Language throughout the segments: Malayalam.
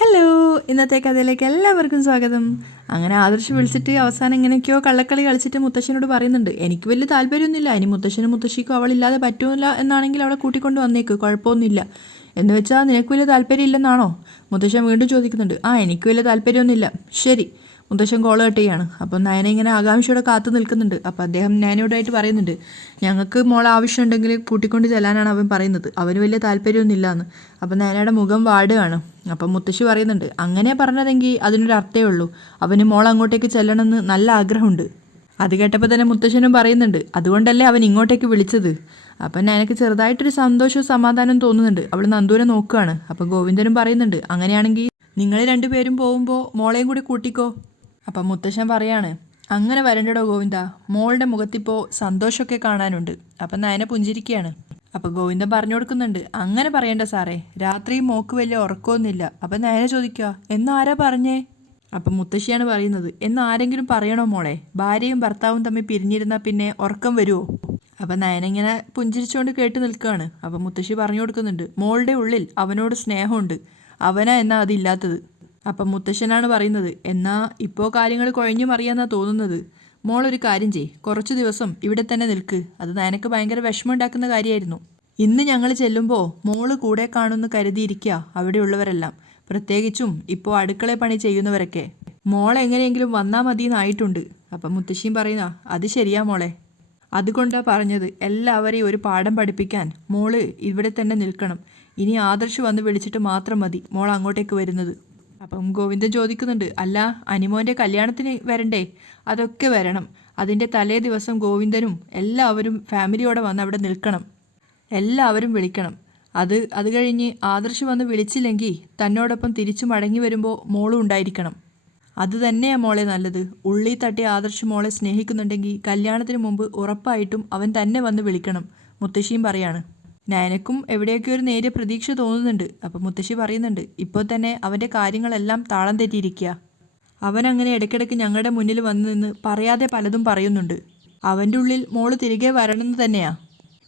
ഹലോ ഇന്നത്തെ കഥയിലേക്ക് എല്ലാവർക്കും സ്വാഗതം. അങ്ങനെ ആദർശ് വിളിച്ചിട്ട് അവസാനം എങ്ങനെയൊക്കെയോ കള്ളക്കളി കളിച്ചിട്ട് മുത്തശ്ശനോട് പറയുന്നുണ്ട്. എനിക്ക് വലിയ താല്പര്യമൊന്നുമില്ല. ഇനി മുത്തശ്ശനും മുത്തശ്ശിക്കും അവളില്ലാതെ പറ്റുമില്ല എന്നാണെങ്കിൽ അവളെ കൂട്ടിക്കൊണ്ട് വന്നേക്ക്. കുഴപ്പമൊന്നുമില്ല. എന്ന് വെച്ചാൽ നിനക്ക് വലിയ താല്പര്യം ഇല്ലെന്നാണോ മുത്തശ്ശൻ വീണ്ടും ചോദിക്കുന്നുണ്ട്. ആ എനിക്ക് വലിയ താല്പര്യമൊന്നുമില്ല. ശരി. മുത്തശ്ശൻ കോൾ കെട്ടുകയാണ് അപ്പം നയന ഇങ്ങനെ ആകാംക്ഷയോടെ കാത്തു നിൽക്കുന്നുണ്ട്. അപ്പം അദ്ദേഹം നയനയോടായിട്ട് പറയുന്നുണ്ട്. ഞങ്ങൾക്ക് മോൾ ആവശ്യമുണ്ടെങ്കിൽ കൂട്ടിക്കൊണ്ട് ചെല്ലാനാണ് അവൻ പറയുന്നത്. അവന് വലിയ താല്പര്യമൊന്നുമില്ല എന്ന് അപ്പം നയനയുടെ മുഖം വാടുകയാണ്. അപ്പം മുത്തശ്ശി പറയുന്നുണ്ട് അങ്ങനെ പറഞ്ഞതെങ്കിൽ അതിനൊരു അർത്ഥമേ ഉള്ളൂ. അവന് മോൾ അങ്ങോട്ടേക്ക് ചെല്ലണമെന്ന് നല്ല ആഗ്രഹമുണ്ട്. അത് കേട്ടപ്പോൾ തന്നെ മുത്തശ്ശനും പറയുന്നുണ്ട് അതുകൊണ്ടല്ലേ അവൻ ഇങ്ങോട്ടേക്ക് വിളിച്ചത്? അപ്പം എനിക്ക് ചെറുതായിട്ടൊരു സന്തോഷവും സമാധാനവും തോന്നുന്നുണ്ട്. അവൾ നന്ദൂരെ നോക്കുകയാണ് അപ്പം ഗോവിന്ദനും പറയുന്നുണ്ട് അങ്ങനെയാണെങ്കിൽ നിങ്ങൾ രണ്ടുപേരും പോകുമ്പോൾ മോളെയും കൂടി കൂട്ടിക്കോ. അപ്പം മുത്തശ്ശൻ പറയാണ് അങ്ങനെ വരണ്ടടോ ഗോവിന്ദ. മോളുടെ മുഖത്തിപ്പോൾ സന്തോഷമൊക്കെ കാണാനുണ്ട്. അപ്പം നയന പുഞ്ചിരിക്കുകയാണ്. അപ്പം ഗോവിന്ദൻ പറഞ്ഞു കൊടുക്കുന്നുണ്ട്. അങ്ങനെ പറയണ്ട സാറേ. രാത്രി മോക്ക് വലിയ ഉറക്കമൊന്നുമില്ല അപ്പം നേരെ ചോദിക്കുക എന്നാരാ പറഞ്ഞേ? അപ്പം മുത്തശ്ശിയാണ് പറയുന്നത് എന്നാരെങ്കിലും പറയണോ മോളെ? ഭാര്യയും ഭർത്താവും തമ്മിൽ പിരിഞ്ഞിരുന്നാൽ പിന്നെ ഉറക്കം വരുമോ അപ്പം നയനിങ്ങനെ പുഞ്ചിരിച്ചുകൊണ്ട് കേട്ട് നിൽക്കുകയാണ് അപ്പം മുത്തശ്ശി പറഞ്ഞു കൊടുക്കുന്നുണ്ട് മോളുടെ ഉള്ളിൽ അവനോട് സ്നേഹമുണ്ട്. അവനാ എന്നാ അതില്ലാത്തത്? അപ്പം മുത്തശ്ശനാണ് പറയുന്നത് എന്നാ ഇപ്പോൾ കാര്യങ്ങൾ കുഴഞ്ഞു മറിയാന്നാ തോന്നുന്നത്. മോളൊരു കാര്യം ചെയ് കുറച്ച് ദിവസം ഇവിടെ തന്നെ നിൽക്ക്. അത് നയനക്ക് ഭയങ്കര വിഷമമുണ്ടാക്കുന്ന കാര്യമായിരുന്നു. ഇന്ന് ഞങ്ങൾ ചെല്ലുമ്പോൾ മോൾ കൂടെ കാണുമെന്ന് കരുതിയിരിക്കുക അവിടെയുള്ളവരെല്ലാം. പ്രത്യേകിച്ചും ഇപ്പോൾ അടുക്കള പണി ചെയ്യുന്നവരൊക്കെ. മോൾ എങ്ങനെയെങ്കിലും വന്നാൽ മതിയെന്നായിട്ടുണ്ട് അപ്പം മുത്തശ്ശിയും പറയുന്ന അത് ശരിയാ മോളെ. അതുകൊണ്ടാ പറഞ്ഞത് എല്ലാവരെയും ഒരു പാഠം പഠിപ്പിക്കാൻ മോൾ ഇവിടെ തന്നെ നിൽക്കണം. ഇനി ആദർശ് വന്ന് വിളിച്ചിട്ട് മാത്രം മതി. മോൾ അങ്ങോട്ടേക്ക് വരുന്നത്. അപ്പം ഗോവിന്ദൻ ചോദിക്കുന്നുണ്ട് അല്ല അനിമോന്റെ കല്യാണത്തിന് വരണ്ടേ? അതൊക്കെ വരണം. അതിന്റെ തലേ ദിവസം ഗോവിന്ദനും എല്ലാവരും ഫാമിലിയോടെ വന്ന് അവിടെ നിൽക്കണം. എല്ലാവരും വിളിക്കണം. അത് അത് കഴിഞ്ഞ് ആദർശ് വന്ന് വിളിച്ചില്ലെങ്കിൽ തന്നോടൊപ്പം തിരിച്ചു മടങ്ങി വരുമ്പോൾ മോളും ഉണ്ടായിരിക്കണം. അത് തന്നെയാണ് മോളെ നല്ലത്. ഉള്ളി തട്ടി ആദർശ് മോളെ സ്നേഹിക്കുന്നുണ്ടെങ്കിൽ കല്യാണത്തിന് മുമ്പ് ഉറപ്പായിട്ടും അവൻ തന്നെ വന്ന് വിളിക്കണം മുത്തശ്ശിയും പറയാണ്. നയനക്കും എവിടെയൊക്കെ ഒരു നേരിയ പ്രതീക്ഷ തോന്നുന്നുണ്ട്. അപ്പം മുത്തശ്ശി പറയുന്നുണ്ട് ഇപ്പോൾ തന്നെ അവന്റെ കാര്യങ്ങളെല്ലാം താളം തെറ്റിയിരിക്കുക അവൻ അങ്ങനെ ഇടയ്ക്കിടയ്ക്ക് ഞങ്ങളുടെ മുന്നിൽ വന്നു നിന്ന് പറയാതെ പലതും പറയുന്നുണ്ട്. അവന്റെ ഉള്ളിൽ മോൾ തിരികെ വരണമെന്ന് തന്നെയാ.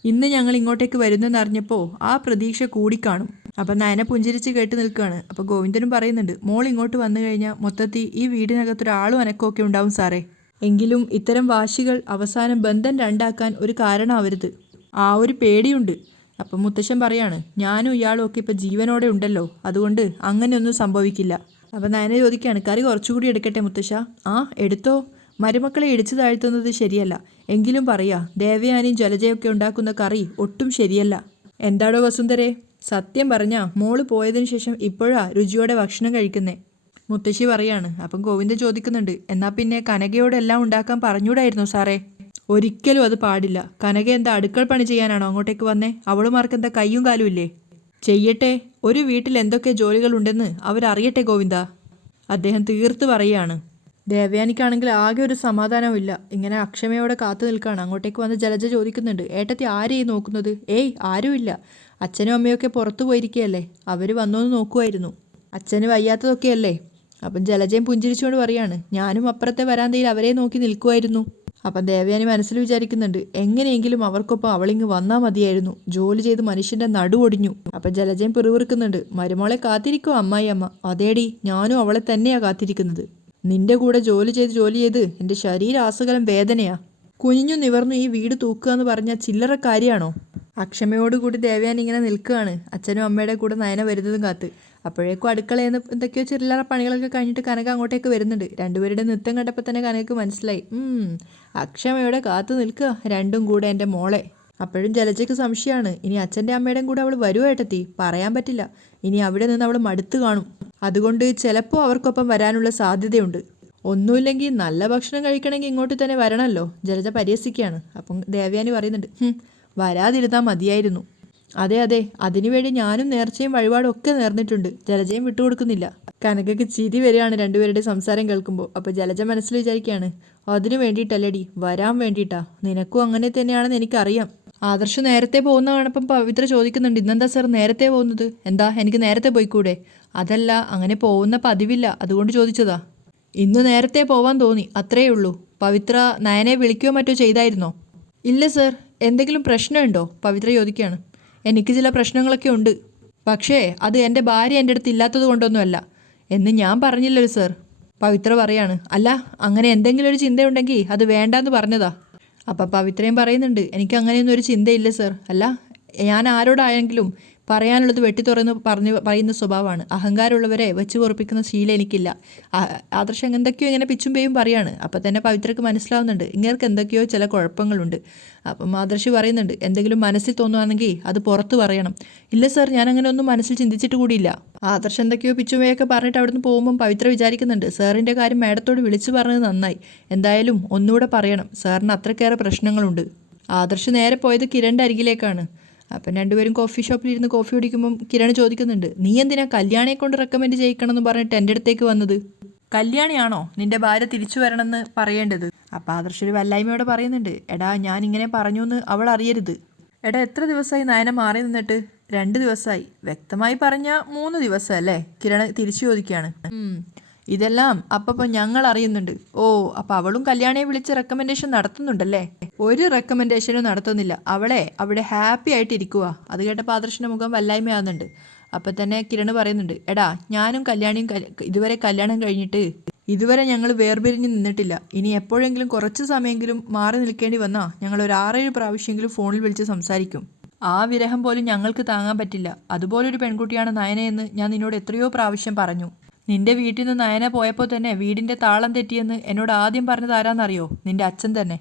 ഇന്ന് ഞങ്ങൾ ഇങ്ങോട്ടേക്ക് വരുന്നെന്നറിഞ്ഞപ്പോൾ ആ പ്രതീക്ഷ കൂടിക്കാണും അപ്പം നയന പുഞ്ചിരിച്ച് കേട്ട് നിൽക്കുകയാണ് അപ്പോൾ ഗോവിന്ദനും പറയുന്നുണ്ട് മോൾ ഇങ്ങോട്ട് വന്നു കഴിഞ്ഞാൽ മൊത്തത്തിൽ ഈ വീടിനകത്തൊരാളും അനക്കമൊക്കെ ഉണ്ടാവും സാറേ. എങ്കിലും ഇത്തരം വാശികൾ അവസാനം ബന്ധം രണ്ടാക്കാൻ ഒരു കാരണമാവരുത്. ആ ഒരു പേടിയുണ്ട്. അപ്പം മുത്തശ്ശൻ പറയാണ് ഞാനും ഇയാളും ഒക്കെ ഇപ്പം ജീവനോടെ ഉണ്ടല്ലോ അതുകൊണ്ട് അങ്ങനെയൊന്നും സംഭവിക്കില്ല. അപ്പം നയന ചോദിക്കുകയാണ് കറി കുറച്ചുകൂടി എടുക്കട്ടെ മുത്തശ്ശ? ആ എടുത്തോ? മരുമക്കളെ ഇടിച്ചു താഴ്ത്തുന്നത് ശരിയല്ല. എങ്കിലും പറയാ ദേവയാനിയും ജലജയൊക്കെ ഉണ്ടാക്കുന്ന കറി ഒട്ടും ശരിയല്ല. എന്താടോ വസുന്ധരെ? സത്യം പറഞ്ഞാ മോൾ പോയതിനു ശേഷം ഇപ്പോഴാ രുചിയോടെ ഭക്ഷണം കഴിക്കുന്നേ. മുത്തശ്ശി പറയാണ് അപ്പം ഗോവിന്ദൻ ചോദിക്കുന്നുണ്ട് എന്നാൽ പിന്നെ കനകയോടെല്ലാം ഉണ്ടാക്കാൻ പറഞ്ഞൂടായിരുന്നു സാറേ? ഒരിക്കലും അത് പാടില്ല. കനക എന്താ അടുക്കൾ പണി ചെയ്യാനാണോ അങ്ങോട്ടേക്ക് വന്നേ? അവളുമാർക്ക് എന്താ കയ്യും കാലും ഇല്ലേ? ചെയ്യട്ടെ. ഒരു വീട്ടിൽ എന്തൊക്കെ ജോലികളുണ്ടെന്ന് അവരറിയട്ടെ ഗോവിന്ദ. അദ്ദേഹം തീർത്ത് പറയുകയാണ്. ദേവയാനിക്കാണെങ്കിൽ ആകെ ഒരു സമാധാനമില്ല ഇങ്ങനെ അക്ഷമയോടെ കാത്തു നിൽക്കുകയാണ്. അങ്ങോട്ടേക്ക് വന്ന് ജലജ ചോദിക്കുന്നുണ്ട്. ഏട്ടത്തി ആരെയും നോക്കുന്നത്? ഏയ് ആരുമില്ല. അച്ഛനും അമ്മയൊക്കെ പുറത്തു പോയിരിക്കുകയല്ലേ? അവർ വന്നോന്ന് നോക്കുമായിരുന്നു അച്ഛന് വയ്യാത്തതൊക്കെയല്ലേ? അപ്പം ജലജയും പുഞ്ചിരിച്ചുകൊണ്ട് പറയാണ്. ഞാനും അപ്പുറത്തെ വരാന്തയിൽ അവരെ നോക്കി നിൽക്കുമായിരുന്നു അപ്പം ദേവയാനി മനസ്സിൽ വിചാരിക്കുന്നുണ്ട് എങ്ങനെയെങ്കിലും അവർക്കൊപ്പം അവളിങ്ങ് വന്നാൽ മതിയായിരുന്നു. ജോലി ചെയ്ത് മനുഷ്യന്റെ നടുവൊടിഞ്ഞു അപ്പം ജലജയം പിറുവിറുക്കുന്നുണ്ട് മരുമോളെ കാത്തിരിക്കോ അമ്മായി അമ്മ. അതേടി ഞാനും അവളെ തന്നെയാ കാത്തിരിക്കുന്നത്. നിന്റെ കൂടെ ജോലി ചെയ്ത് ജോലി ചെയ്ത് എന്റെ ശരീരാസകലം വേദനയാ. കുഞ്ഞു നിവർന്നു ഈ വീട് തൂക്കുക എന്ന് പറഞ്ഞാൽ ചില്ലറ കാര്യമാണോ? അക്ഷമയോടുകൂടി ദേവയാൻ ഇങ്ങനെ നിൽക്കുകയാണ്. അച്ഛനും അമ്മയുടെ കൂടെ നയന വരുന്നതും കാത്ത്. അപ്പോഴേക്കും അടുക്കളയിൽ നിന്ന് എന്തൊക്കെയോ ചെറിയ പണികളൊക്കെ കഴിഞ്ഞിട്ട് കനക അങ്ങോട്ടേക്ക് വരുന്നുണ്ട്. രണ്ടുപേരുടെ നൃത്തം കണ്ടപ്പോൾ തന്നെ കനകക്ക് മനസ്സിലായി. അക്ഷമയോടെ കാത്തു നിൽക്കുക. രണ്ടും കൂടെ എന്റെ മോളെ. അപ്പോഴും ജലജയ്ക്ക് സംശയമാണ്. ഇനി അച്ഛന്റെ അമ്മയുടെയും കൂടെ അവൾ വരുവായിട്ടെത്തി പറയാൻ പറ്റില്ല. ഇനി അവിടെ നിന്ന് അവൾ മടുത്തു കാണും. അതുകൊണ്ട് ചിലപ്പോൾ അവർക്കൊപ്പം വരാനുള്ള സാധ്യതയുണ്ട്. ഒന്നുമില്ലെങ്കിൽ നല്ല ഭക്ഷണം കഴിക്കണമെങ്കിൽ ഇങ്ങോട്ട് തന്നെ വരണമല്ലോ. ജലജ പരിഹസിക്കുകയാണ്. അപ്പം ദേവയാനി പറയുന്നുണ്ട്. "ഹും, വരാതിരുന്നാൽ മതിയായിരുന്നു. അതെ അതെ അതിനുവേണ്ടി ഞാനും നേർച്ചയും വഴിപാടും ഒക്കെ നേർന്നിട്ടുണ്ട്. ജലജയും വിട്ടുകൊടുക്കുന്നില്ല കനകയ്ക്ക് ചിരി വരികയാണ് രണ്ടുപേരുടെ സംസാരം കേൾക്കുമ്പോൾ. അപ്പോൾ ജലജ മനസ്സിൽ വിചാരിക്കുകയാണ് അതിനു വേണ്ടിയിട്ടല്ലടി വരാൻ വേണ്ടിയിട്ടാ. നിനക്കും അങ്ങനെ തന്നെയാണെന്ന് എനിക്കറിയാം. ആദർശ് നേരത്തെ പോകുന്ന കാണപ്പം പവിത്ര ചോദിക്കുന്നുണ്ട് ഇന്നെന്താ സാർ നേരത്തെ പോകുന്നത്? എന്താ എനിക്ക് നേരത്തെ പോയിക്കൂടെ? അതല്ല അങ്ങനെ പോകുന്ന പതിവില്ല അതുകൊണ്ട് ചോദിച്ചതാ. ഇന്ന് നേരത്തെ പോവാൻ തോന്നി അത്രയേ ഉള്ളൂ പവിത്ര നയനെ വിളിക്കുകയോ മറ്റോ ചെയ്തായിരുന്നോ? ഇല്ല സർ എന്തെങ്കിലും പ്രശ്നമുണ്ടോ? പവിത്ര ചോദിക്കുകയാണ്. എനിക്ക് ചില പ്രശ്നങ്ങളൊക്കെ ഉണ്ട്. പക്ഷേ അത് എന്റെ ഭാര്യ എന്റെ അടുത്ത് ഇല്ലാത്തത് കൊണ്ടൊന്നുമല്ല. എന്ന് ഞാൻ പറഞ്ഞില്ലല്ലോ സർ. പവിത്ര പറയാണ്. അല്ല അങ്ങനെ എന്തെങ്കിലും ഒരു ചിന്തയുണ്ടെങ്കിൽ അത് വേണ്ടാന്ന് പറഞ്ഞതാ. അപ്പം പവിത്രയും പറയുന്നുണ്ട് എനിക്ക് അങ്ങനെയൊന്നും ഒരു ചിന്തയില്ല സർ. അല്ല ഞാൻ ആരോടായെങ്കിലും പറയാനുള്ളത് വെട്ടി തുറന്ന് പറഞ്ഞ് പറയുന്ന സ്വഭാവമാണ്. അഹങ്കാരമുള്ളവരെ വെച്ച് പൊറപ്പിക്കുന്ന ശീലം എനിക്കില്ല. ആദർശം എന്തൊക്കെയോ ഇങ്ങനെ പിച്ചും പേയും പറയാണ്. അപ്പം തന്നെ പവിത്രക്ക് മനസ്സിലാവുന്നുണ്ട്. ഇങ്ങനെയൊക്കെ എന്തൊക്കെയോ ചില കുഴപ്പങ്ങളുണ്ട്. അപ്പം ആദർശ് പറയുന്നുണ്ട് എന്തെങ്കിലും മനസ്സിൽ തോന്നുവാണെങ്കിൽ അത് പുറത്ത് പറയണം. ഇല്ല സർ ഞാൻ അങ്ങനെ ഒന്നും മനസ്സിൽ ചിന്തിച്ചിട്ട് കൂടിയില്ല. ആദർശ് എന്തൊക്കെയോ പിച്ചുമേയൊക്കെ പറഞ്ഞിട്ട് അവിടുന്ന് പോകുമ്പം പവിത്ര വിചാരിക്കുന്നുണ്ട് സാറിന്റെ കാര്യം മാഡത്തോട് വിളിച്ചു പറഞ്ഞത് നന്നായി. എന്തായാലും ഒന്നുകൂടെ പറയണം. സാറിന് അത്രക്കേറെ പ്രശ്നങ്ങളുണ്ട്. ആദർശ് നേരെ പോയത് കിരണിന്റെ അരികിലേക്കാണ്. അപ്പം രണ്ടുപേരും കോഫി ഷോപ്പിൽ ഇരുന്ന് കോഫി കുടിക്കുമ്പം കിരൺ ചോദിക്കുന്നുണ്ട് നീ എന്തിനാ കല്യാണിയെ കൊണ്ട് റെക്കമെൻഡ് ചെയ്യിക്കണം എന്ന് പറഞ്ഞിട്ട് എന്റെ അടുത്തേക്ക് വന്നത്? കല്യാണിയാണോ? നിന്റെ ഭാര്യ തിരിച്ചു വരണമെന്ന് പറയേണ്ടത്. അപ്പം ആദർശ് ഒരു വല്ലായ്മയോടെ പറയുന്നുണ്ട് എടാ ഞാൻ ഇങ്ങനെ പറഞ്ഞു എന്ന് അവൾ അറിയരുത്. എടാ എത്ര ദിവസമായി നയന മാറി നിന്നിട്ട്? രണ്ട് ദിവസമായി. വ്യക്തമായി പറഞ്ഞ മൂന്ന് ദിവസം അല്ലേ? കിരൺ തിരിച്ചു ചോദിക്കുകയാണ്. ഇതെല്ലാം അപ്പം ഞങ്ങൾ അറിയുന്നുണ്ട് ഓ അപ്പം അവളും കല്യാണിയെ വിളിച്ച് റെക്കമെൻഡേഷൻ നടത്തുന്നുണ്ടല്ലേ? ഒരു റെക്കമെൻഡേഷനും നടത്തുന്നില്ല. അവളെ അവിടെ ഹാപ്പി ആയിട്ട് ഇരിക്കുക അത് കേട്ടപ്പോൾ ആദർശിന്റെ മുഖം വല്ലായ്മയാകുന്നുണ്ട് അപ്പം തന്നെ കിരൺ പറയുന്നുണ്ട് എടാ ഞാനും കല്യാണിയും ഇതുവരെ കല്യാണം കഴിഞ്ഞിട്ട് ഇതുവരെ ഞങ്ങൾ വേർപിരിഞ്ഞ് നിന്നിട്ടില്ല. ഇനി എപ്പോഴെങ്കിലും കുറച്ച് സമയമെങ്കിലും മാറി നിൽക്കേണ്ടി വന്നാൽ ഞങ്ങൾ ഒരു ആറേഴ് പ്രാവശ്യമെങ്കിലും ഫോണിൽ വിളിച്ച് സംസാരിക്കും. ആ വിരഹം പോലും ഞങ്ങൾക്ക് താങ്ങാൻ പറ്റില്ല. അതുപോലൊരു പെൺകുട്ടിയാണ് നയനയെന്ന് ഞാൻ നിന്നോട് എത്രയോ പ്രാവശ്യം പറഞ്ഞു. നിന്റെ വീട്ടിൽ നിന്ന് നയന പോയപ്പോൾ തന്നെ വീടിന്റെ താളം തെറ്റിയെന്ന് എന്നോട് ആദ്യം പറഞ്ഞത് ആരാന്നറിയോ? നിന്റെ അച്ഛൻ തന്നെ.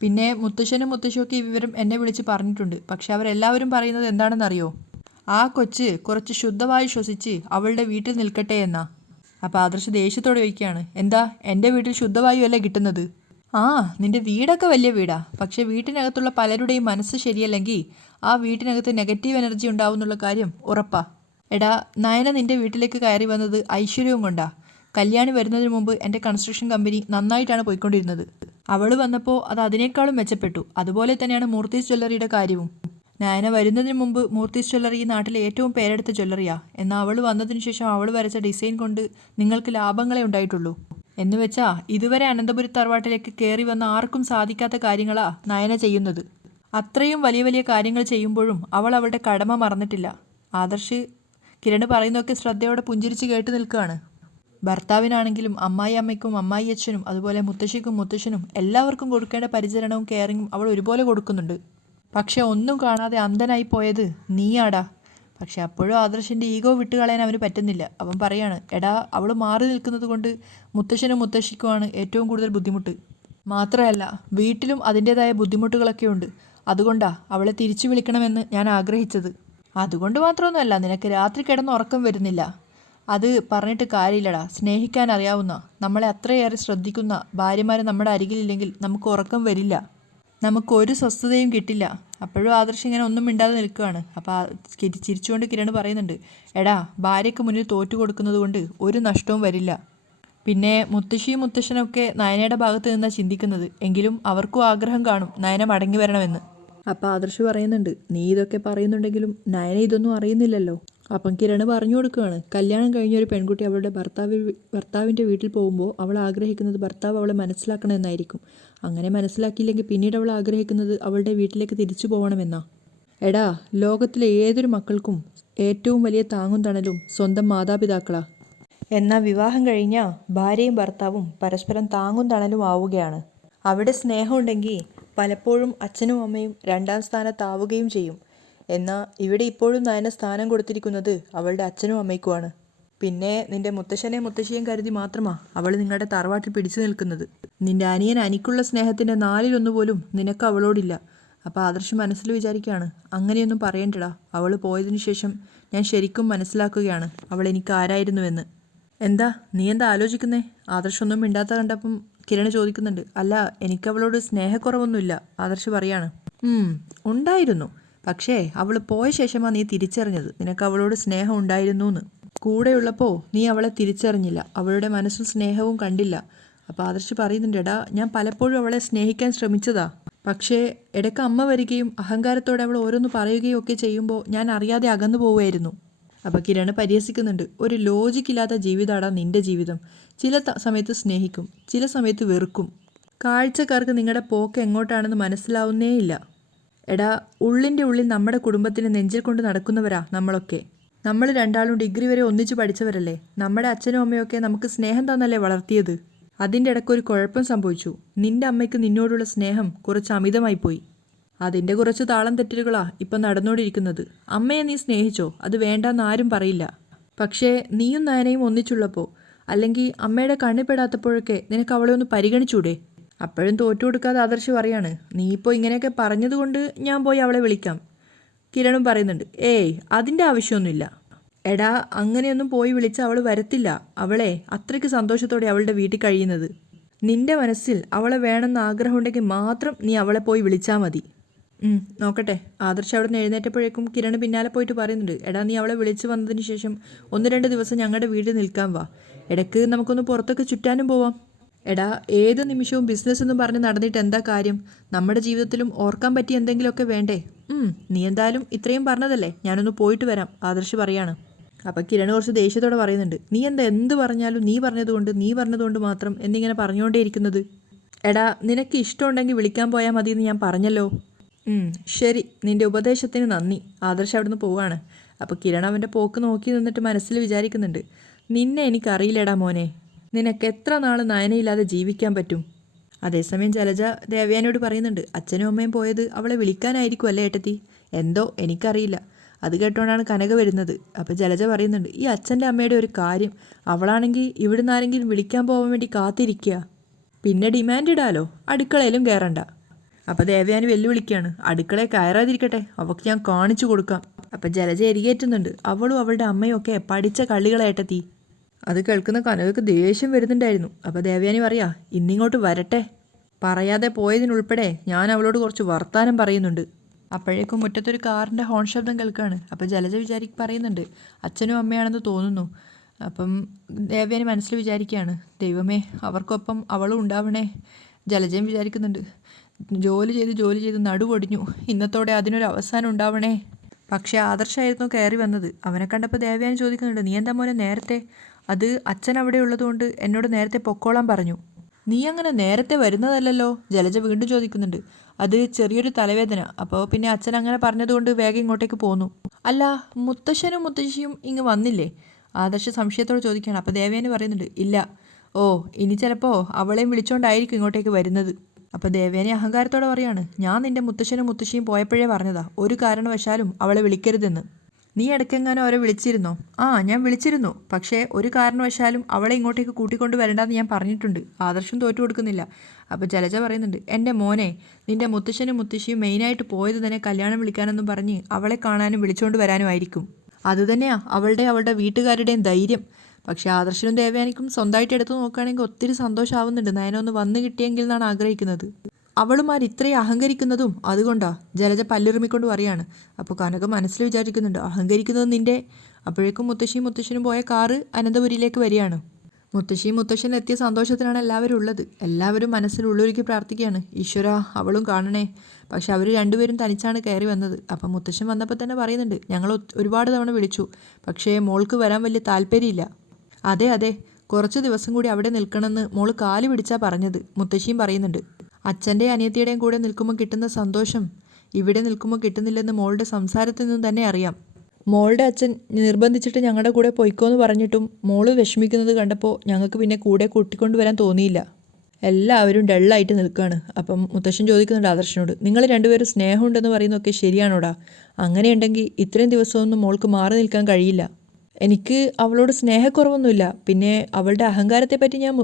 പിന്നെ മുത്തശ്ശനും മുത്തശ്ശിയൊക്കെ ഈ വിവരം എന്നെ വിളിച്ച് പറഞ്ഞിട്ടുണ്ട്. പക്ഷെ അവരെല്ലാവരും പറയുന്നത് എന്താണെന്നറിയോ? ആ കൊച്ച് കുറച്ച് ശുദ്ധമായി ശ്വസിച്ച് അവളുടെ വീട്ടിൽ നിൽക്കട്ടെ എന്നാ. അപ്പോൾ ആദർശ ദേഷ്യത്തോടെ ചോദിക്കുകയാണ്. എന്താ? എന്റെ വീട്ടിൽ ശുദ്ധവായു അല്ലേ കിട്ടുന്നത്? ആ നിന്റെ വീടൊക്കെ വലിയ വീടാ. പക്ഷേ വീട്ടിനകത്തുള്ള പലരുടെയും മനസ്സ് ശരിയല്ലെങ്കിൽ ആ വീട്ടിനകത്ത് നെഗറ്റീവ് എനർജി ഉണ്ടാവും എന്നുള്ള കാര്യം ഉറപ്പാ. എടാ നയന നിന്റെ വീട്ടിലേക്ക് കയറി വന്നത് ഐശ്വര്യവും കൊണ്ടാ. കല്യാണി വരുന്നതിന് മുമ്പ് എന്റെ കൺസ്ട്രക്ഷൻ കമ്പനി നന്നായിട്ടാണ് പോയിക്കൊണ്ടിരുന്നത്. അവൾ വന്നപ്പോൾ അത് അതിനേക്കാളും മെച്ചപ്പെട്ടു. അതുപോലെ തന്നെയാണ് മൂർത്തീസ് ജ്വല്ലറിയുടെ കാര്യവും. നയന വരുന്നതിന് മുമ്പ് മൂർത്തീസ് ജ്വല്ലറി ഈ നാട്ടിലെ ഏറ്റവും പേരെടുത്ത ജ്വല്ലറിയാ. എന്നാൽ അവൾ വന്നതിന് ശേഷം അവൾ വരച്ച ഡിസൈൻ കൊണ്ട് നിങ്ങൾക്ക് ലാഭങ്ങളെ ഉണ്ടായിട്ടുള്ളൂ. എന്ന് വെച്ചാ ഇതുവരെ അനന്തപുരി തറവാട്ടിലേക്ക് കയറി വന്ന ആർക്കും സാധിക്കാത്ത കാര്യങ്ങളാ നയന ചെയ്യുന്നത്. അത്രയും വലിയ വലിയ കാര്യങ്ങൾ ചെയ്യുമ്പോഴും അവൾ അവളുടെ കടമ മറന്നിട്ടില്ല. ആദർശ് കിരണ് പറയുന്നതൊക്കെ ശ്രദ്ധയോടെ പുഞ്ചിരിച്ച് കേട്ട് നിൽക്കുകയാണ്. ഭർത്താവിനാണെങ്കിലും അമ്മായി അമ്മയ്ക്കും അമ്മായി അച്ഛനും അതുപോലെ മുത്തശ്ശിക്കും മുത്തശ്ശനും എല്ലാവർക്കും കൊടുക്കേണ്ട പരിചരണവും കെയറിങ്ങും അവൾ ഒരുപോലെ കൊടുക്കുന്നുണ്ട്. പക്ഷെ ഒന്നും കാണാതെ അന്ധനായി പോയത് നീയാടാ. പക്ഷെ അപ്പോഴും ആദർശിന്റെ ഈഗോ വിട്ടുകളയാൻ അവന് പറ്റുന്നില്ല. അവൻ പറയാണ് എടാ അവൾ മാറി നിൽക്കുന്നത് കൊണ്ട് മുത്തശ്ശനും മുത്തശ്ശിക്കുമാണ് ഏറ്റവും കൂടുതൽ ബുദ്ധിമുട്ട്. മാത്രമല്ല വീട്ടിലും അതിന്റെതായ ബുദ്ധിമുട്ടുകളൊക്കെ ഉണ്ട് അതുകൊണ്ടാ അവളെ തിരിച്ചു വിളിക്കണമെന്ന് ഞാൻ ആഗ്രഹിച്ചത്. അതുകൊണ്ട് മാത്രമൊന്നുമല്ല നിനക്ക് രാത്രി കിടന്ന് ഉറക്കം വരുന്നില്ല. അത് പറഞ്ഞിട്ട് കാര്യമില്ലടാ. സ്നേഹിക്കാൻ അറിയാവുന്ന നമ്മളെ അത്രയേറെ ശ്രദ്ധിക്കുന്ന ഭാര്യമാർ നമ്മുടെ അരികിലില്ലെങ്കിൽ നമുക്ക് ഉറക്കം വരില്ല. നമുക്ക് ഒരു സ്വസ്ഥതയും കിട്ടില്ല. അപ്പോഴും ആദർശ് ഇങ്ങനെ ഒന്നും മിണ്ടാതെ നിൽക്കുകയാണ്. അപ്പോൾ ചിരിച്ചുകൊണ്ട് കിരൺ പറയുന്നുണ്ട് എടാ ഭാര്യയ്ക്ക് മുന്നിൽ തോറ്റു കൊടുക്കുന്നത് കൊണ്ട് ഒരു നഷ്ടവും വരില്ല. പിന്നെ മുത്തശ്ശിയും മുത്തശ്ശനൊക്കെ നയനയുടെ ഭാഗത്ത് നിന്നാണ് ചിന്തിക്കുന്നത്. എങ്കിലും അവർക്കും ആഗ്രഹം കാണും നയന മടങ്ങി വരണമെന്ന്. അപ്പം ആദർശ് പറയുന്നുണ്ട് നീ ഇതൊക്കെ പറയുന്നുണ്ടെങ്കിലും നയന ഇതൊന്നും അറിയുന്നില്ലല്ലോ. അപ്പം കിരൺ പറഞ്ഞു കൊടുക്കുകയാണ് കല്യാണം കഴിഞ്ഞ ഒരു പെൺകുട്ടി അവളുടെ ഭർത്താവ് ഭർത്താവിന്റെ വീട്ടിൽ പോകുമ്പോൾ അവൾ ആഗ്രഹിക്കുന്നത് ഭർത്താവ് അവളെ മനസ്സിലാക്കണമെന്നായിരിക്കും അങ്ങനെ മനസ്സിലാക്കിയില്ലെങ്കിൽ പിന്നീട് അവൾ ആഗ്രഹിക്കുന്നത് അവളുടെ വീട്ടിലേക്ക് തിരിച്ചു പോകണമെന്നാ? എടാ ലോകത്തിലെ ഏതൊരു മക്കൾക്കും ഏറ്റവും വലിയ താങ്ങും തണലും സ്വന്തം മാതാപിതാക്കളാ. എന്നാൽ വിവാഹം കഴിഞ്ഞാൽ ഭാര്യയും ഭർത്താവും പരസ്പരം താങ്ങും തണലും ആവുകയാണ്. അവിടെ സ്നേഹമുണ്ടെങ്കിൽ പലപ്പോഴും അച്ഛനും അമ്മയും രണ്ടാം സ്ഥാനത്താവുകയും ചെയ്യും. എന്നാൽ ഇവിടെ ഇപ്പോഴും നയന സ്ഥാനം കൊടുത്തിരിക്കുന്നത് അവളുടെ അച്ഛനും അമ്മയ്ക്കുമാണ്. പിന്നെ നിന്റെ മുത്തശ്ശനെ മുത്തശ്ശിയും കരുതി മാത്രമാ അവൾ നിങ്ങളുടെ തറവാട്ടിൽ പിടിച്ചു നിൽക്കുന്നത്. നിന്റെ അനിയൻ അനിക്കുള്ള സ്നേഹത്തിന്റെ നാലിലൊന്നു പോലും നിനക്ക് അവളോടില്ല. അപ്പോൾ ആദർശ് മനസ്സിൽ വിചാരിക്കുകയാണ് അങ്ങനെയൊന്നും പറയണ്ടടാ. അവൾ പോയതിനു ശേഷം ഞാൻ ശരിക്കും മനസ്സിലാക്കുകയാണ് അവൾ എനിക്ക് ആരായിരുന്നുവെന്ന്. എന്താ? നീ എന്താ ആലോചിക്കുന്നേ? ആദർശൊന്നും മിണ്ടാത്ത കണ്ടപ്പം കിരണ് ചോദിക്കുന്നുണ്ട്. അല്ല എനിക്ക് അവളോട് സ്നേഹക്കുറവൊന്നുമില്ല ആദർശ് പറയാണ്. "ഉം, ഉണ്ടായിരുന്നു. പക്ഷേ അവൾ പോയ ശേഷമാണ് നീ തിരിച്ചറിഞ്ഞത്. നിനക്ക് അവളോട് സ്നേഹം ഉണ്ടായിരുന്നു എന്ന് കൂടെയുള്ളപ്പോൾ നീ അവളെ തിരിച്ചറിഞ്ഞില്ല. അവളുടെ മനസ്സിൽ സ്നേഹവും കണ്ടില്ല. അപ്പോൾ ആദർശ് പറയുന്നുണ്ട് എടാ ഞാൻ പലപ്പോഴും അവളെ സ്നേഹിക്കാൻ ശ്രമിച്ചതാ. പക്ഷേ ഇടയ്ക്ക് അമ്മ വരികയും അഹങ്കാരത്തോടെ അവൾ ഓരോന്ന് പറയുകയും ഒക്കെ ചെയ്യുമ്പോൾ ഞാൻ അറിയാതെ അകന്നു പോവുമായിരുന്നു അപ്പോൾ കിരണ് പരിഹസിക്കുന്നുണ്ട്. ഒരു ലോജിക്കില്ലാത്ത ജീവിതമാടാ നിന്റെ ജീവിതം. ചില സമയത്ത് സ്നേഹിക്കും ചില സമയത്ത് വെറുക്കും. കാഴ്ചക്കാർക്ക് നിങ്ങളുടെ പോക്ക് എങ്ങോട്ടാണെന്ന് മനസ്സിലാവുന്നേയില്ല എടാ ഉള്ളിന്റെ ഉള്ളിൽ നമ്മുടെ കുടുംബത്തിന് നെഞ്ചിൽ കൊണ്ട് നടക്കുന്നവരാ നമ്മളൊക്കെ. നമ്മൾ രണ്ടാളും ഡിഗ്രി വരെ ഒന്നിച്ച് പഠിച്ചവരല്ലേ? നമ്മുടെ അച്ഛനും അമ്മയൊക്കെ നമുക്ക് സ്നേഹം തന്നല്ലേ വളർത്തിയത്? അതിന്റെ ഇടയ്ക്ക് ഒരു കുഴപ്പം സംഭവിച്ചു. നിന്റെ അമ്മയ്ക്ക് നിന്നോടുള്ള സ്നേഹം കുറച്ച് അമിതമായി പോയി. അതിന്റെ കുറച്ച് താളം തെറ്റലുകളാ ഇപ്പം നടന്നുകൊണ്ടിരിക്കുന്നത് അമ്മയെ നീ സ്നേഹിച്ചോ? അത് വേണ്ടെന്ന് ആരും പറയില്ല. പക്ഷേ നീയും നയനയും ഒന്നിച്ചുള്ളപ്പോൾ അല്ലെങ്കിൽ അമ്മയുടെ കണ്ണിപ്പെടാത്തപ്പോഴൊക്കെ നിനക്ക് അവളെ ഒന്ന് പരിഗണിച്ചൂടെ? അപ്പോഴും തോറ്റു കൊടുക്കാതെ ആദർശ് പറയാണ് നീ ഇപ്പോൾ ഇങ്ങനെയൊക്കെ പറഞ്ഞതുകൊണ്ട് ഞാൻ പോയി അവളെ വിളിക്കാം. കിരണും പറയുന്നുണ്ട് ഏയ് അതിന്റെ ആവശ്യമൊന്നുമില്ല. എടാ അങ്ങനെയൊന്നും പോയി വിളിച്ച് അവൾ വരത്തില്ല. അവളെ അത്രയ്ക്ക് സന്തോഷത്തോടെ അവളുടെ വീട്ടിൽ കഴിയുന്നത്. നിന്റെ മനസ്സിൽ അവളെ വേണമെന്ന് ആഗ്രഹമുണ്ടെങ്കിൽ മാത്രം നീ അവളെ പോയി വിളിച്ചാൽ മതി. നോക്കട്ടെ. ആദർശ് അവിടെ നിന്ന് എഴുന്നേറ്റപ്പോഴേക്കും കിരൺ പിന്നാലെ പോയിട്ട് പറയുന്നുണ്ട് എടാ നീ അവളെ വിളിച്ചു വന്നതിന് ശേഷം ഒന്ന് രണ്ട് ദിവസം ഞങ്ങളുടെ വീട്ടിൽ നിൽക്കാൻ വാ. ഇടയ്ക്ക് നമുക്കൊന്ന് പുറത്തൊക്കെ ചുറ്റാനും പോവാം. എടാ ഏത് നിമിഷവും ബിസിനസ് എന്ന് പറഞ്ഞ് നടന്നിട്ട് എന്താ കാര്യം? നമ്മുടെ ജീവിതത്തിലും ഓർക്കാൻ പറ്റിയ എന്തെങ്കിലുമൊക്കെ വേണ്ടേ? നീ എന്തായാലും ഇത്രയും പറഞ്ഞതല്ലേ? ഞാനൊന്ന് പോയിട്ട് വരാം ആദർശ് പറയാണ്. അപ്പം കിരൺ കുറച്ച് ദേഷ്യത്തോടെ പറയുന്നുണ്ട് നീ എന്താ എന്ത് പറഞ്ഞാലും നീ പറഞ്ഞതുകൊണ്ട് നീ പറഞ്ഞതുകൊണ്ട് മാത്രം എന്നിങ്ങനെ പറഞ്ഞുകൊണ്ടേയിരിക്കുന്നത് എടാ നിനക്ക് ഇഷ്ടമുണ്ടെങ്കിൽ വിളിക്കാൻ പോയാൽ മതി എന്ന് ഞാൻ പറഞ്ഞല്ലോ. ശരി. നിന്റെ ഉപദേശത്തിന് നന്ദി. ആദർശ് അവിടുന്ന് പോവാണ്. അപ്പോൾ കിരൺ അവന്റെ പോക്ക് നോക്കി നിന്നിട്ട് മനസ്സിൽ വിചാരിക്കുന്നുണ്ട്. നിന്നെ എനിക്കറിയില്ലടാ മോനെ. നിനക്ക് എത്ര നാൾ നയനയില്ലാതെ ജീവിക്കാൻ പറ്റും? അതേസമയം ജലജ ദേവയാനോട് പറയുന്നുണ്ട് അച്ഛനും അമ്മയും പോയത് അവളെ വിളിക്കാനായിരിക്കും അല്ലേ ഏട്ടത്തി? എന്തോ എനിക്കറിയില്ല. അത് കേട്ടോണ്ടാണ് കനക വരുന്നത്. അപ്പോൾ ജലജ പറയുന്നുണ്ട് ഈ അച്ഛന്റെ അമ്മയുടെ ഒരു കാര്യം അവളാണെങ്കിൽ ഇവിടുന്ന് ആരെങ്കിലും വിളിക്കാൻ പോകാൻ വേണ്ടി കാത്തിരിക്കുക പിന്നെ ഡിമാൻഡ് ഇടാലോ? അടുക്കളയിലും കയറണ്ട അപ്പോൾ ദേവയാനി വെല്ലുവിളിക്കുകയാണ് അടുക്കളയിൽ കയറാതിരിക്കട്ടെ. അവൾക്ക് ഞാൻ കാണിച്ചു കൊടുക്കാം. അപ്പോൾ ജലജ എരികേറ്റുന്നുണ്ട്. അവളും അവളുടെ അമ്മയും ഒക്കെ പഠിച്ച കള്ളികളേട്ടെത്തി അത് കേൾക്കുന്ന കനകക്ക് ദേഷ്യം വരുന്നുണ്ടായിരുന്നു. അപ്പോൾ ദേവയാനി പറയാ ഇന്നിങ്ങോട്ട് വരട്ടെ. പറയാതെ പോയതിനുൾപ്പെടെ ഞാൻ അവളോട് കുറച്ച് വർത്താനം പറയുന്നുണ്ട്. അപ്പോഴേക്കും മുറ്റത്തൊരു കാറിന്റെ ഹോൺ ശബ്ദം കേൾക്കുകയാണ് അപ്പോൾ ജലജ വിചാരി പറയുന്നുണ്ട് അച്ഛനും അമ്മയാണെന്ന് തോന്നുന്നു. അപ്പം ദേവയാനി മനസ്സിൽ വിചാരിക്കുകയാണ് ദൈവമേ അവർക്കൊപ്പം അവളും ഉണ്ടാവണേ. ജലജയും വിചാരിക്കുന്നുണ്ട് ജോലി ചെയ്ത് ജോലി ചെയ്ത് നടുവൊടിഞ്ഞു. ഇന്നത്തോടെ അതിനൊരു അവസാനം ഉണ്ടാവണേ. പക്ഷേ ആദർശമായിരുന്നു കയറി വന്നത്. അവനെ കണ്ടപ്പോൾ ദേവയാനി ചോദിക്കുന്നുണ്ട് നീ എന്താ മോനെ നേരത്തെ? അത് അച്ഛൻ അവിടെ ഉള്ളതുകൊണ്ട് എന്നോട് നേരത്തെ പൊക്കോളാൻ പറഞ്ഞു. നീ അങ്ങനെ നേരത്തെ വരുന്നതല്ലല്ലോ? ജലജ വീണ്ടും ചോദിക്കുന്നുണ്ട്. അത് ചെറിയൊരു തലവേദന. അപ്പോൾ പിന്നെ അച്ഛൻ അങ്ങനെ പറഞ്ഞതുകൊണ്ട് വേഗം ഇങ്ങോട്ടേക്ക് പോന്നു. അല്ല മുത്തശ്ശനും മുത്തശ്ശിയും ഇങ്ങ് വന്നില്ലേ? ആദർശ സംശയത്തോട് ചോദിക്കുകയാണ്. അപ്പോൾ ദേവയാനി പറയുന്നുണ്ട് ഇല്ല. ഓ ഇനി ചിലപ്പോൾ അവളെയും വിളിച്ചോണ്ടായിരിക്കും ഇങ്ങോട്ടേക്ക് വരുന്നത്. അപ്പോൾ ദേവേനെ അഹങ്കാരത്തോടെ പറയാണ് ഞാൻ നിന്റെ മുത്തശ്ശനും മുത്തശ്ശിയും പോയപ്പോഴേ പറഞ്ഞതാ ഒരു കാരണവശാലും അവളെ വിളിക്കരുതെന്ന്. നീ ഇടയ്ക്കെങ്ങാനും അവരെ വിളിച്ചിരുന്നോ? ആ ഞാൻ വിളിച്ചിരുന്നു പക്ഷേ ഒരു കാരണവശാലും അവളെ ഇങ്ങോട്ടേക്ക് കൂട്ടിക്കൊണ്ട് വരണ്ടെന്ന് ഞാൻ പറഞ്ഞിട്ടുണ്ട് ആദർശം തോറ്റു കൊടുക്കുന്നില്ല. അപ്പോൾ ജലജ പറയുന്നുണ്ട് എന്റെ മോനെ നിന്റെ മുത്തശ്ശനും മുത്തശ്ശിയും മെയിനായിട്ട് പോയത് തന്നെ കല്യാണം വിളിക്കാനെന്നും പറഞ്ഞ് അവളെ കാണാനും വിളിച്ചുകൊണ്ട് വരാനുമായിരിക്കും അതുതന്നെയാ അവളുടെ അവളുടെ വീട്ടുകാരുടെയും ധൈര്യം. പക്ഷേ ആദർശനും ദേവയാനിക്കും സ്വന്തമായിട്ട് എടുത്തു നോക്കുകയാണെങ്കിൽ ഒത്തിരി സന്തോഷമാവുന്നുണ്ട്. നയന ഒന്ന് വന്നു കിട്ടിയെങ്കിൽ എന്നാണ് ആഗ്രഹിക്കുന്നത്. അവളും അവളുമാർ ഇത്രയും അഹങ്കരിക്കുന്നതും അതുകൊണ്ടാ? ജലജ പല്ലിറുമിക്കൊണ്ട് പറയാണ്. അപ്പോൾ കനക മനസ്സിൽ വിചാരിക്കുന്നുണ്ട് അഹങ്കരിക്കുന്നത് നിന്റെ? അപ്പോഴേക്കും മുത്തശ്ശിയും മുത്തശ്ശനും പോയ കാറ് അനന്തപുരിയിലേക്ക് വരികയാണ്. മുത്തശ്ശിയും മുത്തശ്ശനും എത്തിയ സന്തോഷത്തിനാണ് എല്ലാവരും ഉള്ളത്. എല്ലാവരും മനസ്സിൽ ഉള്ളൊരുക്കി പ്രാർത്ഥിക്കുകയാണ്. ഈശ്വര അവളും കാണണേ. പക്ഷെ അവർ രണ്ടുപേരും തനിച്ചാണ് കയറി വന്നത്. അപ്പം മുത്തശ്ശൻ വന്നപ്പോൾ തന്നെ പറയുന്നുണ്ട് ഞങ്ങൾ ഒരുപാട് തവണ വിളിച്ചു. പക്ഷേ മോൾക്ക് വരാൻ വലിയ താല്പര്യമില്ല. അതെ അതെ. കുറച്ച് ദിവസം കൂടി അവിടെ നിൽക്കണമെന്ന് മോൾ കാൽ പിടിച്ചാ പറഞ്ഞത്. മുത്തശ്ശിയും പറയുന്നുണ്ട്. അച്ഛന്റെ അനിയത്തിയുടെയും കൂടെ നിൽക്കുമ്പോൾ കിട്ടുന്ന സന്തോഷം. ഇവിടെ നിൽക്കുമ്പോൾ കിട്ടുന്നില്ലെന്ന് മോളുടെ സംസാരത്തിൽ നിന്ന് തന്നെ അറിയാം. മോളുടെ അച്ഛൻ നിർബന്ധിച്ചിട്ട് ഞങ്ങളുടെ കൂടെ പൊയ്ക്കോന്ന് പറഞ്ഞിട്ടും മോൾ വിഷമിക്കുന്നത് കണ്ടപ്പോൾ ഞങ്ങൾക്ക് പിന്നെ കൂടെ കൂട്ടിക്കൊണ്ട് വരാൻ തോന്നിയില്ല. എല്ലാവരും ഡള്ളായിട്ട് നിൽക്കുകയാണ് അപ്പം മുത്തശ്ശൻ ചോദിക്കുന്നുണ്ട് ആദർശനോട് നിങ്ങൾ രണ്ടുപേരും സ്നേഹമുണ്ടെന്ന് പറയുന്നതൊക്കെ ശരിയാണോടാ? അങ്ങനെയുണ്ടെങ്കിൽ ഇത്രയും ദിവസമൊന്നും മോൾക്ക് മാറി നിൽക്കാൻ കഴിയില്ല. എനിക്ക് അവളോട് സ്നേഹക്കുറവൊന്നുമില്ല. പിന്നെ അവളുടെ അഹങ്കാരത്തെ പറ്റി ഞാൻ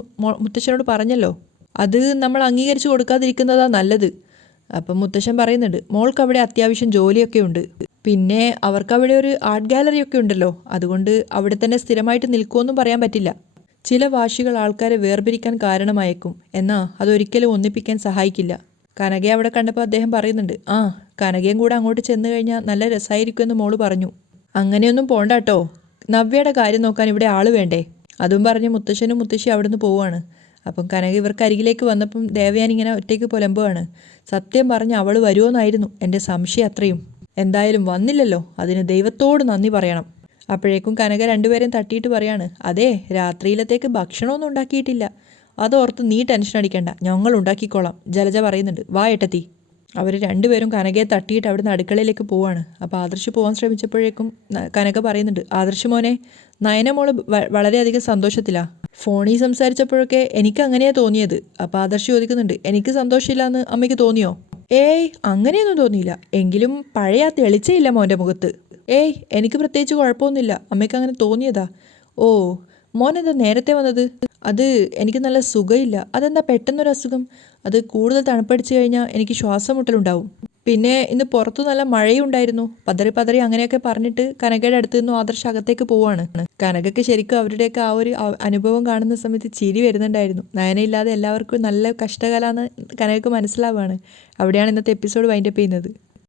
മുത്തശ്ശനോട് പറഞ്ഞല്ലോ. അത് നമ്മൾ അംഗീകരിച്ചു കൊടുക്കാതിരിക്കുന്നതാ നല്ലത്. അപ്പം മുത്തശ്ശൻ പറയുന്നുണ്ട് മോൾക്ക് അവിടെ അത്യാവശ്യം ജോലിയൊക്കെ ഉണ്ട്. പിന്നെ അവർക്ക് അവിടെ ഒരു ആർട്ട് ഗാലറി ഒക്കെ ഉണ്ടല്ലോ. അതുകൊണ്ട് അവിടെ തന്നെ സ്ഥിരമായിട്ട് നിൽക്കുമെന്നും പറയാൻ പറ്റില്ല. ചില വാശികൾ ആൾക്കാരെ വേർപിരിക്കാൻ കാരണമായേക്കും. എന്നാൽ അതൊരിക്കലും ഒന്നിപ്പിക്കാൻ സഹായിക്കില്ല. കനകയെ അവിടെ കണ്ടപ്പോൾ അദ്ദേഹം പറയുന്നുണ്ട് ആ കനകയും കൂടെ അങ്ങോട്ട് ചെന്ന് കഴിഞ്ഞാൽ നല്ല രസമായിരിക്കുമെന്ന് മോൾ പറഞ്ഞു. അങ്ങനെയൊന്നും പോണ്ട കേട്ടോ നവ്യയുടെ കാര്യം നോക്കാൻ ഇവിടെ ആൾ വേണ്ടേ? അതും പറഞ്ഞ് മുത്തശ്ശനും മുത്തശ്ശി അവിടുന്ന് പോവാണ്. അപ്പം കനക ഇവർക്ക് അരികിലേക്ക് വന്നപ്പം ദേവയാൻ ഇങ്ങനെ ഒറ്റയ്ക്ക് പുലമ്പുകയാണ് സത്യം പറഞ്ഞ് അവൾ വരുമോന്നായിരുന്നു എന്റെ സംശയം അത്രയും. എന്തായാലും വന്നില്ലല്ലോ. അതിന് ദൈവത്തോട് നന്ദി പറയണം. അപ്പോഴേക്കും കനക രണ്ടുപേരെയും തട്ടിയിട്ട് പറയാണ് അതെ രാത്രിയിലത്തേക്ക് ഭക്ഷണമൊന്നും ഉണ്ടാക്കിയിട്ടില്ല. അതോർത്ത് നീ ടെൻഷൻ അടിക്കണ്ട. ഞങ്ങൾ ഉണ്ടാക്കിക്കോളാം. ജലജ പറയുന്നുണ്ട് വാ ഏട്ടത്തി. അവർ രണ്ടുപേരും കനകയെ തട്ടിയിട്ട് അവിടുന്ന് അടുക്കളയിലേക്ക് പോവാണ്. അപ്പോൾ ആദർശ് പോകാൻ ശ്രമിച്ചപ്പോഴേക്കും കനക പറയുന്നുണ്ട് ആദർശ് മോനെ നയന മോൾ വ- വളരെയധികം സന്തോഷത്തിലാണ് ഫോണിൽ സംസാരിച്ചപ്പോഴൊക്കെ എനിക്ക് അങ്ങനെയാ തോന്നിയത്. അപ്പോൾ ആദർശ് ചോദിക്കുന്നുണ്ട് എനിക്ക് സന്തോഷമില്ല എന്ന് അമ്മയ്ക്ക് തോന്നിയോ? ഏയ് അങ്ങനെയൊന്നും തോന്നിയില്ല. എങ്കിലും പഴയ തെളിച്ചയില്ല മോന്റെ മുഖത്ത്. ഏയ് എനിക്ക് പ്രത്യേകിച്ച് കുഴപ്പമൊന്നുമില്ല. അമ്മയ്ക്ക് അങ്ങനെ തോന്നിയതാ. ഓ മോനെന്താ നേരത്തെ വന്നത്? അത് എനിക്ക് നല്ല സുഖമില്ല അതെന്താ പെട്ടെന്നൊരു അസുഖം അത് കൂടുതൽ തണുപ്പടിച്ച് കഴിഞ്ഞാൽ എനിക്ക് ശ്വാസം മുട്ടലുണ്ടാവും പിന്നെ ഇന്ന് പുറത്തു നല്ല മഴയും ഉണ്ടായിരുന്നു പതറി പതറി അങ്ങനെയൊക്കെ പറഞ്ഞിട്ട് കനകയുടെ അടുത്ത് നിന്നും ആദർശ് അകത്തേക്ക് പോവാണ്. കനകയ്ക്ക് ശരിക്കും അവരുടെയൊക്കെ ആ ഒരു അനുഭവം കാണുന്ന സമയത്ത് ചിരി വരുന്നുണ്ടായിരുന്നു. നയനയില്ലാതെ എല്ലാവർക്കും നല്ല കഷ്ടകാലാന്ന് കനകയ്ക്ക് മനസ്സിലാവുകയാണ് അവിടെയാണ് ഇന്നത്തെ എപ്പിസോഡ് വൈൻഡപ്പ് ചെയ്യുന്നത്.